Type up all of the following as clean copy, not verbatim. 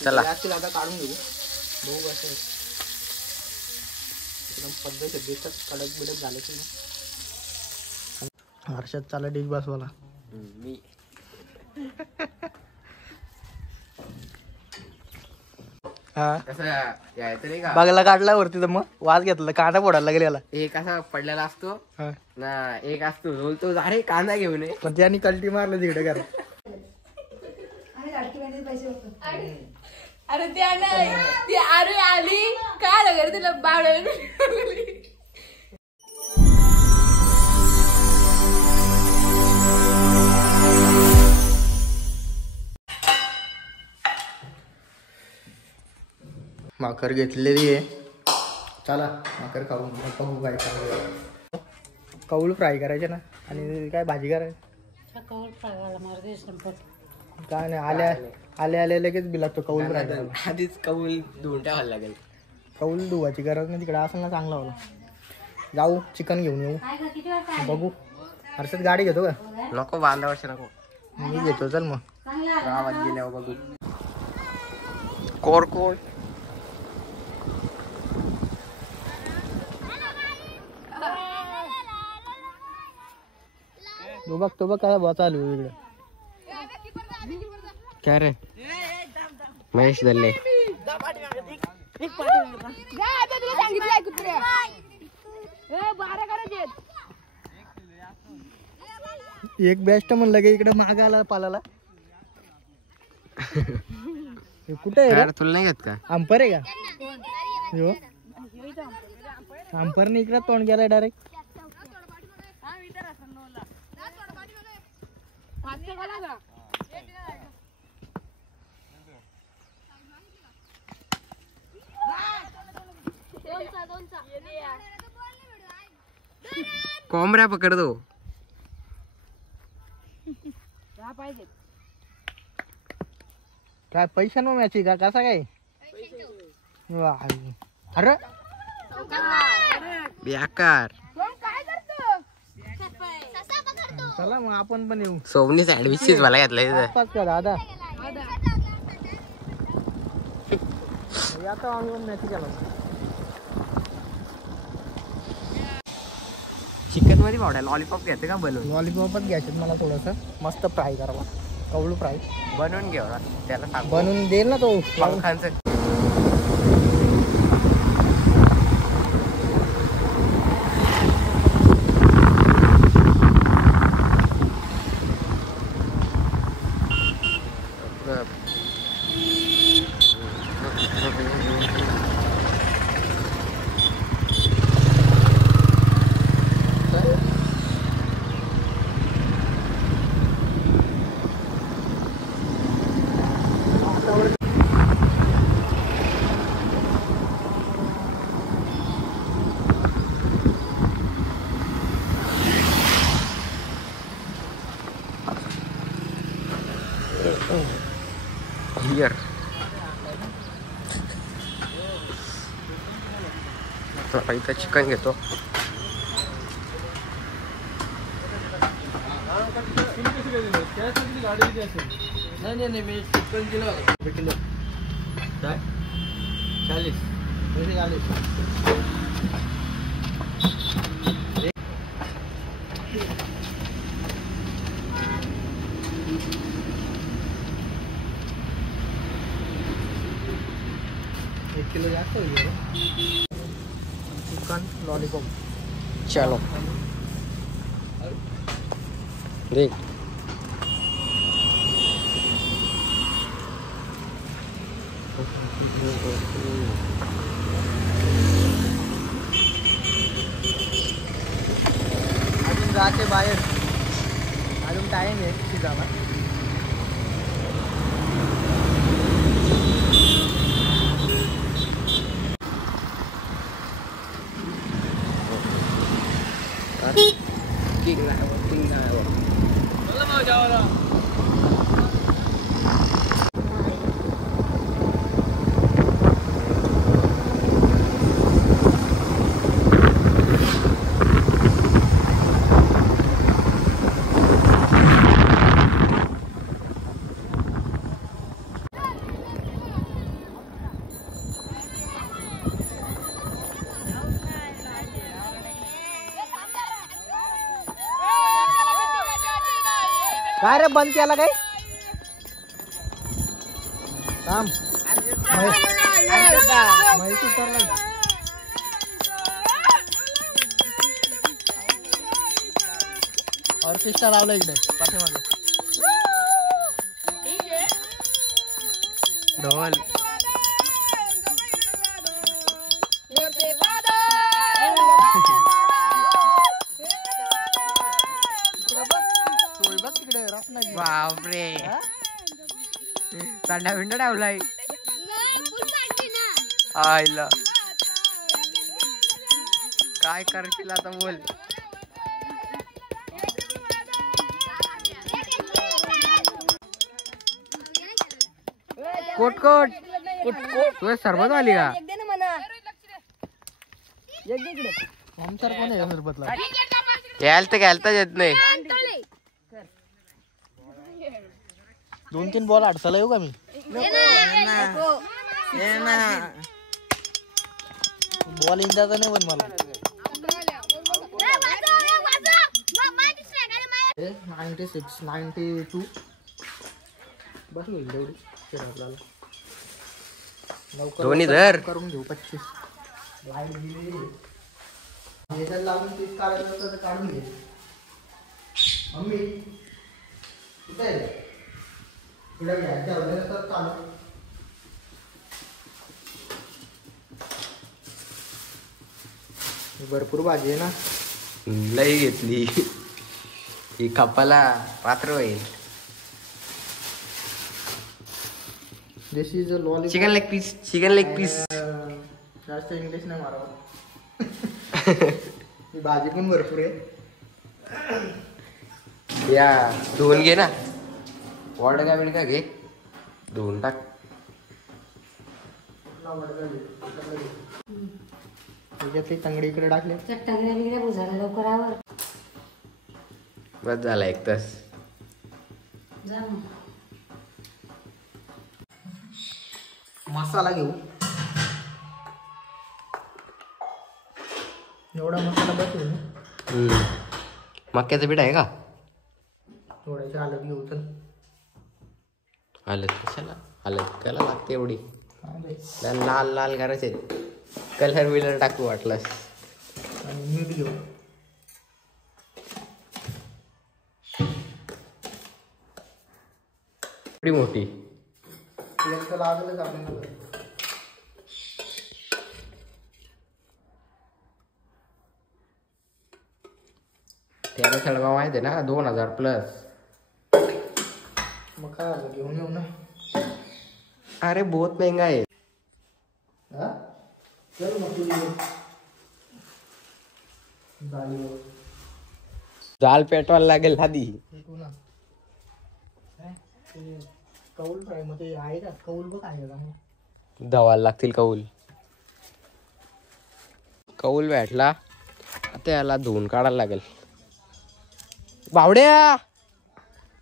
चला आता काढून घेऊ बघू कसं एकदम पद्धत देतात कडक बिडक झाले की हर्षद चाला डिश बसवाला मी बागला काढला वरती तर मग वाज घेतला कांदा फोडायला गेला एक असा पडलेला असतो ना एक असतो बोलतो अरे कांदा घेऊन ये पण त्यांनी कल्टी मारलं तिकडे करा अरे त्या नाही ती अरे आली काय वगैरे तिला बावळ माकर घेतलेली आहे चला माकर खाऊन बघू काय काय कौल फ्राय करायचे ना आणि काय भाजी करायची कौल फ्राय काय नाही आल्या लगेच बी लागतो कौल फ्राय करायला आधीच कौल धुवून ठेवायला लागेल कौल धुवायची गरज नाही तिकडे असेल ना चांगला होला जाऊ चिकन घेऊन येऊ बघू हर्षद गाडी घेतो का नको बांधा वर्ष नको मी घेतो चल मग गावात गेल्यावर बघू कोर कोर तो बघ काय बा चालू इकडे काय रे महेश दल्ले एक बेस्ट म्हणलं की इकडे माग आला पालाला कुठे आहे तुला नाही घेत का अंपर आहे का हो अंपरने इकडे तोंड गेलाय डायरेक्ट कोंबड्या पकड दो काय पैसा नो मॅची का कसा काय अरे बेकार चला मग आपण पण येऊ सोबनी सँडविचेस मला घेतलं पाच का दादा आता आम्ही पण मॅच केला चिकन मध्ये पावडा लॉलीपॉप घेते का बनवून लॉलीपॉपच घ्यायचे मला थोडंसं मस्त फ्राय करावा कवळू फ्राय बनवून घेऊ त्याला सांग बनवून देईल ना तो पंखांचं हियर तर इथं चिकन घेतो नाही मी चिकन किलो काय 40 1 किलो जास्त हो गया चिकन लॉलीपॉप चलो देख अजून जाते बाहेर अजून टाइम आहे शिजायला काय रे बंद केला काय थांब महेश उतरला ऑर्केस्ट्रा लावला इकडे पाठीमागे ढोल बापरे चांडा बिंडा डावलाय आईला काय करशील आता बोल कोट कोट तुझ्या सरबत आली का आमच्यावर कोण आहे सरबतला घ्यायला येत नाही 2-3 बॉल अडचाला येऊ का मी बॉल इंदाचा नाही पण मला 96 92 बस होईल तेवढी आपल्याला लवकर दोन्ही धर. करून घेऊ 25 लाईट दिली याच्यात लावून 30 काढायचं असतं तर काढून घे मम्मी कुठे आहे पुढे घ्यायच्या अगोदर तर चालू भरपूर भाजी आहे ना लई घेतली ही कपाला पात्र होईल this is a lollipop chicken leg piece जास्त इंग्लिश नाही मारावं ही भाजी पण भरपूर आहे या धुवून घे ना वॉर्ड का बिड का घे धुवून टाक त्याच्यातली तंगडी इकडे टाकले बस झाला 1 तास मसाला घेऊ एवढा मसाला बस मक्याचं पीठ आहे का थोड्याशा हलद घेऊ तर हलद कशाला हलद त्याला लागते एवढी त्याला लाल लाल करायचे कलर विलर टाकू वाटलास आणि मीठ घेऊ एवढी मोठी तेल तर लागलंच आपल्याला त्याला सडगाव माहिती आहे ना 2000 प्लस मग काय आलं घेऊन येऊ ना अरे बहुत महंगा आहे हा चल मग तू जाल पेटवायला लागेल आधी तू ना कौल फ्राय मध्ये आहे का कौल बघ आहे का धवायला लागतील कौल भेटला आता याला धुवून काढायला लागेल बावड्या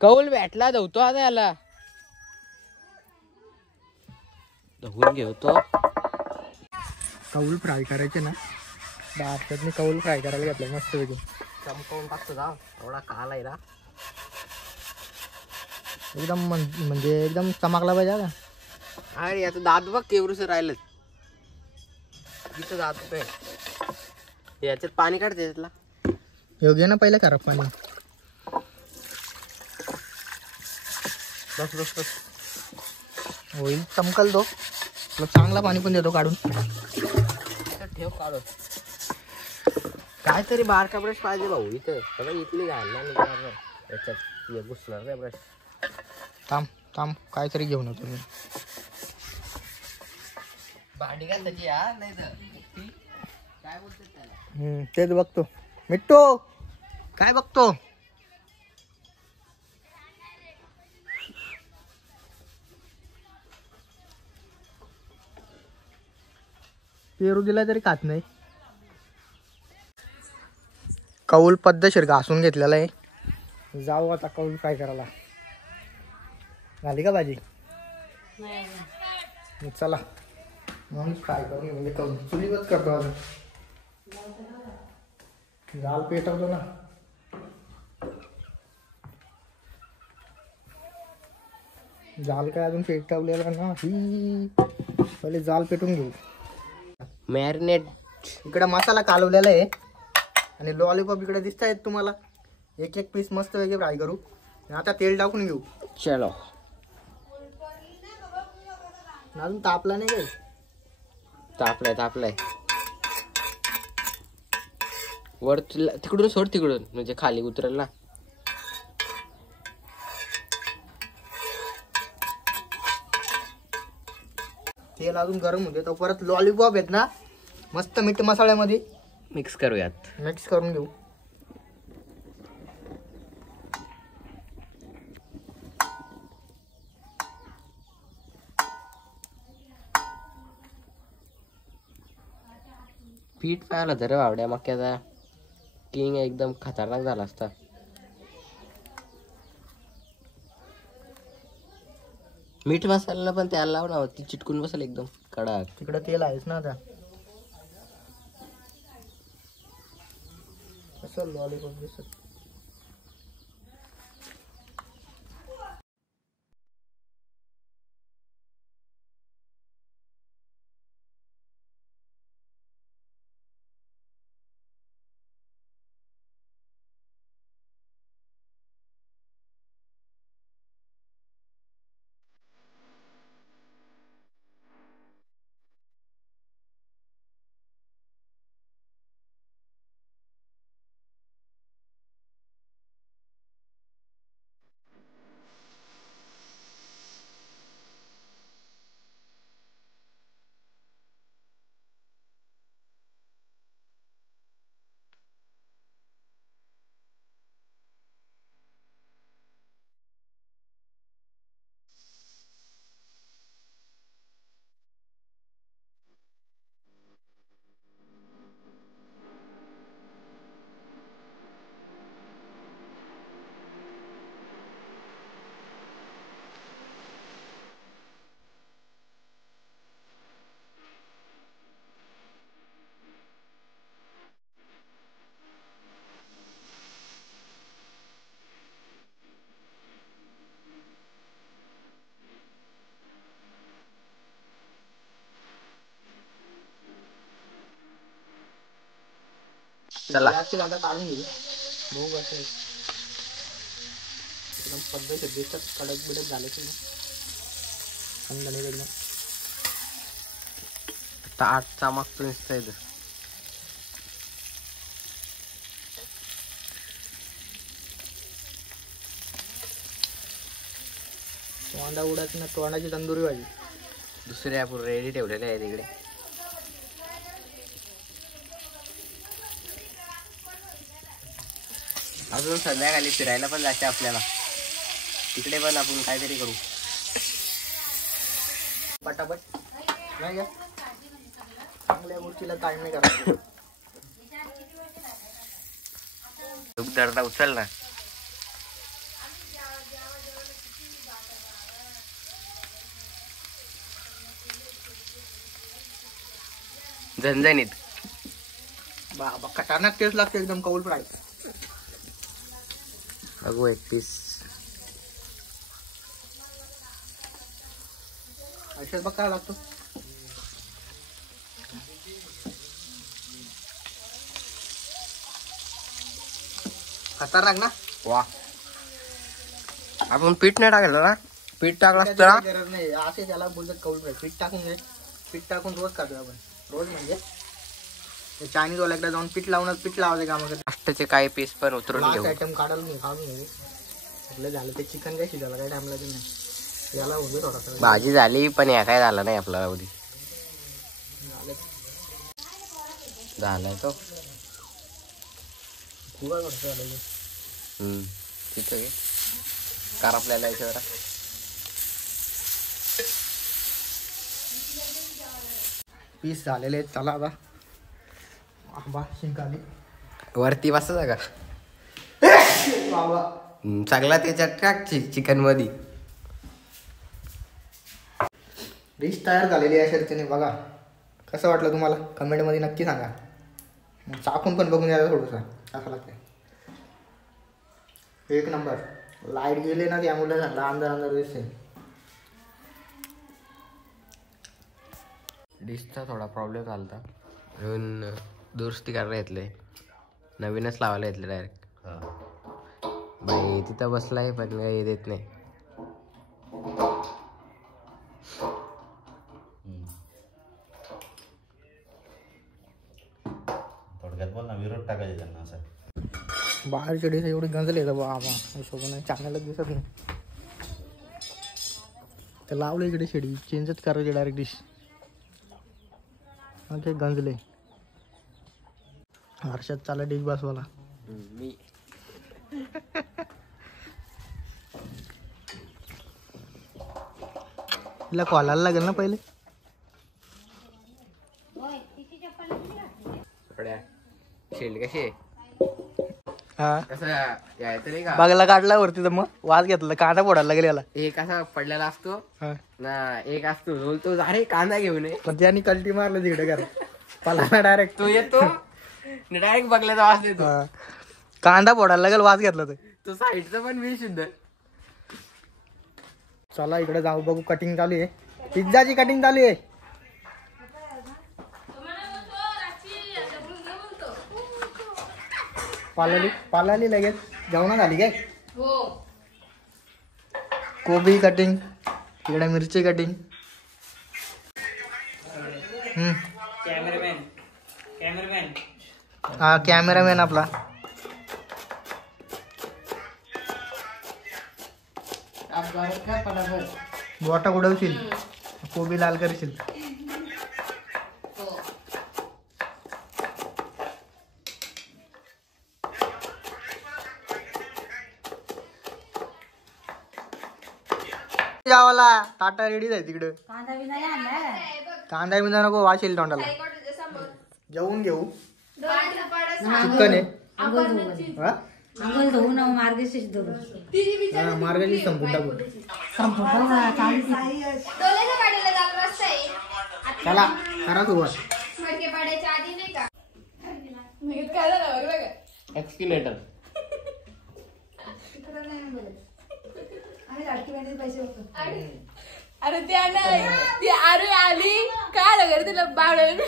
कौल भेटला धुवतो आता याला धुवून घेतो कौल फ्राय करायचे ना भारतात मी कौल फ्राय करायला घेतलं मस्त पैकी चमकवून टाकतो जा एवढा काला आहे ना एकदम म्हणजे एकदम चमकला पाहिजे का अरे याचं दात बघ केवढंसं राहिलं इथं दात आहे याच्यात पाणी काढते त्यातला योग्य ना पहिलं खराब पाणी बस बस बस होईल चमकल तो तुला चांगला पाणी पण देतो काढून ठेव काढून काहीतरी बारका ब्रश पाहिजे भाऊ इथं सगळं इथली घालणार याच्यात घुसणार काय ब्रश थांब थांब काहीतरी घेऊन येतो मी भांडी घालायची यार नाही तर काय बोलतात त्याला तेच बघतो मिट्टू काय बघतो पेरू दिला तरी खात नाही कौल पद्धतशीर घासून घेतलेला आहे जाऊ आता कौल फ्राय करायला झाली का भाजी चला मग फ्राय करून घेऊ म्हणजे कौल चुलीवरच करतो आता जाल पेटवतो ना जाल काय अजून पेटवलेला नाही. पहिले जाल पेटून घेऊ. मॅरिनेट. इकडे मसाला कालवलेला आहे आणि लॉलीपॉप इकडे दिसत आहेत तुम्हाला. एक एक पीस मस्त वेगळे फ्राय करू. आता तेल टाकून घेऊ. चलो. अजून तापला नाही काय? तापलाय वर तिकडून सोड, तिकडून म्हणजे खाली उतरेल ना. तेल अजून गरम होते तो परत लॉलीपॉप आहेत ना मस्त मीठ मसाल्यामध्ये मिक्स करूयात. मिक्स करून घेऊ. पीठ पाहिलं तर आवड्या मक्याचा किंग एकदम खतरनाक झाला असता. मीठ मसाल्याला पण त्याला लाव ना, ती चिटकून बसेल एकदम कडक. तिकडे तेल आहेच ना आता. कसं लॉलीपॉप दिसत. चला. आता काढून घेऊ. बघू कसं आहे. एकदम पद्धत दिसतात. कडक बिडक झाले की थंड नाही एकदम. ताट चमकतो नुसतं. तोंडा उडायची ना, तोंडाची तंदुरी भाजी. दुसरे आपण रेडी ठेवलेले आहे तिकडे. अजून संध्याकाळी फिरायला पण जायचं आपल्याला. तिकडे पण आपण काहीतरी करू पटापट. नाही का चांगल्या गोष्टीला टाइम नाही करायचं. दर्दा उचल ना. झणझणीत. बाबा खतरनाक टेस्ट लागते एकदम. कौल फ्राय. बघू एक पीस. अशाच बघ काय लागतो. खतरनाक ना. वा. आपण पीठ नाही टाकलं ना. पीठ टाकलं असतं ना. गरज नाही. असे त्याला बोलतात कौल फ्राय. पीठ टाकून घे. पीठ टाकून रोज खातो आपण. रोज म्हणजे चायनीज वाल्याकडे जाऊन पीठ लावूनच पीठ लावायचं काम करते. लास्टचे काही पीस पण उतरून घेऊ. आयटम काढायला नाही खाऊन घे. आपलं झालं ते चिकन काय शिजायला काय टाइम लागेल नाही. याला होते थोडासा. भाजी झाली पण या काय झालं नाही आपल्याला. उदी झालाय तो. खूप आहे. तिथं कार आपल्याला याच्यावर पीस झालेले आहेत. चला आता आंबा शिंकाली वरती बसा का बाबा. चांगला त्याच्यात टाक चिकन मध्ये. डिश तयार झालेली आहे शर्तीने. बघा कसं वाटलं तुम्हाला कमेंटमध्ये नक्की सांगा. मग चाकून पण बघून द्यायला थोडंसं असं लागतं. एक नंबर. लाईट गेले ना त्यामुळे झाला अंधार अंधार दिसते. डिशचा थोडा प्रॉब्लेम झाला होता म्हणून दुरुस्ती करायला घेतले, नवीनच लावायला घेतले डायरेक्ट. बाई तिथं बसलाय पण काही देत नाही. थोडक्यात बोल ना, विरोध टाकायचे त्यांना असं. बाहेरचे डिश एवढी गंजले तर बाबा हिशोबाने चॅनलच दिसत नाही. तर लावलं इकडे शेडी चेंजच करायची डायरेक्ट डिश. ओके गंजले. हर्षद चाला डिश बसवाला. मी तिला कॉलायला लागेल ना पहिले. शेल कशी आहे हा कसं यायचं नाही का, बागला काढला वरती तर मग वाज घेतला, कांदा फोडायला लागेल याला. एक असा पडलेला असतो हा. ना, एक असतो बोलतो अरे कांदा घेऊन ये, पण त्याने कल्टी मारलं तिकडे करा पला डायरेक्ट. तो येतो डायरेक्ट बघल्याचा वास देतो. कांदा फोडायला लागेल वाज घेतला तर. तो साईडचा पण मी शुद्ध. चला इकडे जाऊ बघू. कटिंग चालू आहे, पिझ्झाची कटिंग चालू आहे. पालाली लगेच जेवणा झाली काय. कोबी कटिंग, इकडे मिरची कटिंग. हा कॅमेरामॅन आपला. बोटा उडवशील, कोबी लाल करशील. जावाला ताटा रेडी आहे तिकडं. कांदा बिंदा नको, वाश येईल तोंडाला. जेवून घेऊ. चिकन आहे. हा? मार्गशीर्ष संपून टाकू. चला करा सुरुवात. एक्सकिलेटर अरे त्या नाही ती अरे आली काय लागेल तिला बावडायला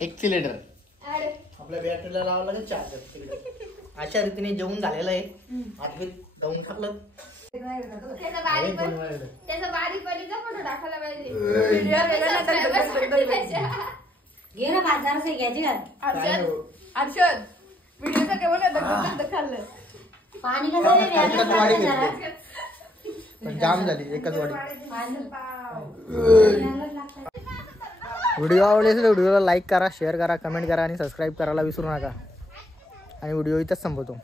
एक्सिलेटर. आपल्या बॅटरीला लावावं लागेल चार्जर तिकडे. अशा रीतीने जेवण झालेलं आहे. आतमध्ये जाऊन टाकलं. त्याचा बारीक बारीकचा फोटो टाकायला पाहिजे. घे ना बाजार से घ्यायची का अर्षद व्हिडिओचा केवळ खाल्लं पाणी कसं वाडी घेतली. पण जाम झाली एकच वाडी. व्हिडिओ आवडले असेल तर व्हिडिओला लाईक करा, शेअर करा, कमेंट करा आणि सबस्क्राईब करायला विसरू नका. आणि व्हिडिओ इथंच संपवतो.